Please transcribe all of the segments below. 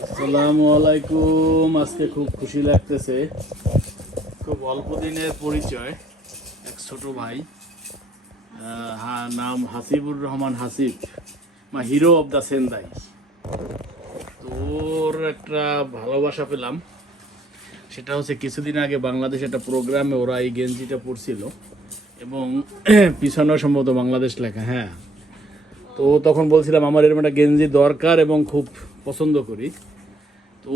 আসসালামু আলাইকুম। আজকে খুব খুশি লাগতেছে, খুব অল্প দিনের পরিচয়। এক ছোট ভাই, নাম Hasibur Rahman Hasib, hero of the Sendai. তোর একটা ভালোবাসা পেলাম, সেটা হচ্ছে কিছুদিন আগে বাংলাদেশ একটা প্রোগ্রামে ওরা এই গেঞ্জিটা পরছিল এবং পিছনেও সম্ভবত বাংলাদেশ লেখা। হ্যাঁ, তো তখন বলছিলাম আমার এরকম একটা গেঞ্জি দরকার এবং খুব পছন্দ করি। তো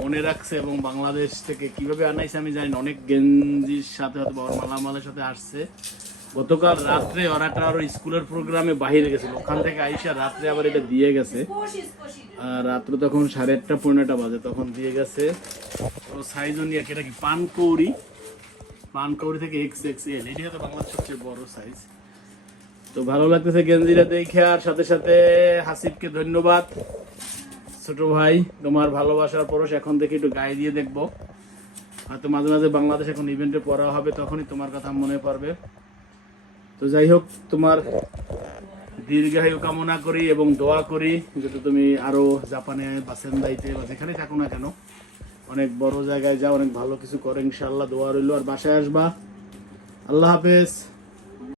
মনে রাখছে এবং বাংলাদেশ থেকে কিভাবে আনাইছে আমি জানি না, অনেক গেঞ্জির সাথে হয়তো বা ওর মালামালের সাথে আসছে। গতকাল রাত্রে ওরা একটা আরো স্কুলের প্রোগ্রামে বাহিরে গেছিল, ওখান থেকে আইসা রাত্রে আবার এটা দিয়ে গেছে। আর রাত্রে তখন 8:30 পৌনেটা বাজে, তখন দিয়ে গেছে। ওর সাইজও নিয়ে, এটা কি পানকৌড়ি থেকে XXL, এটি হয়তো বাংলাদেশের সবচেয়ে বড় সাইজ। তো ভালো লাগতেছে গেঞ্জিটা দেখে, আর সাথে সাথে হাসিবকে ধন্যবাদ। ছোট ভাই, তোমার ভালোবাসার পরশ এখন থেকে একটু গায়ে দিয়ে দেখবো, হয়তো মাঝে মাঝে বাংলাদেশ এখন ইভেন্টে পড়া হবে, তখনই তোমার কথা মনে পড়বে। তো যাই হোক, তোমার দীর্ঘায়ু কামনা করি এবং দোয়া করি যাতে তুমি আরো জাপানে বা সেন্দাইতে বা যেখানে থাকো না কেন অনেক বড় জায়গায় যাও, অনেক ভালো কিছু করো ইনশাআল্লাহ। দোয়া রইলো। আর বাসায় আসবা। আল্লাহ হাফেজ।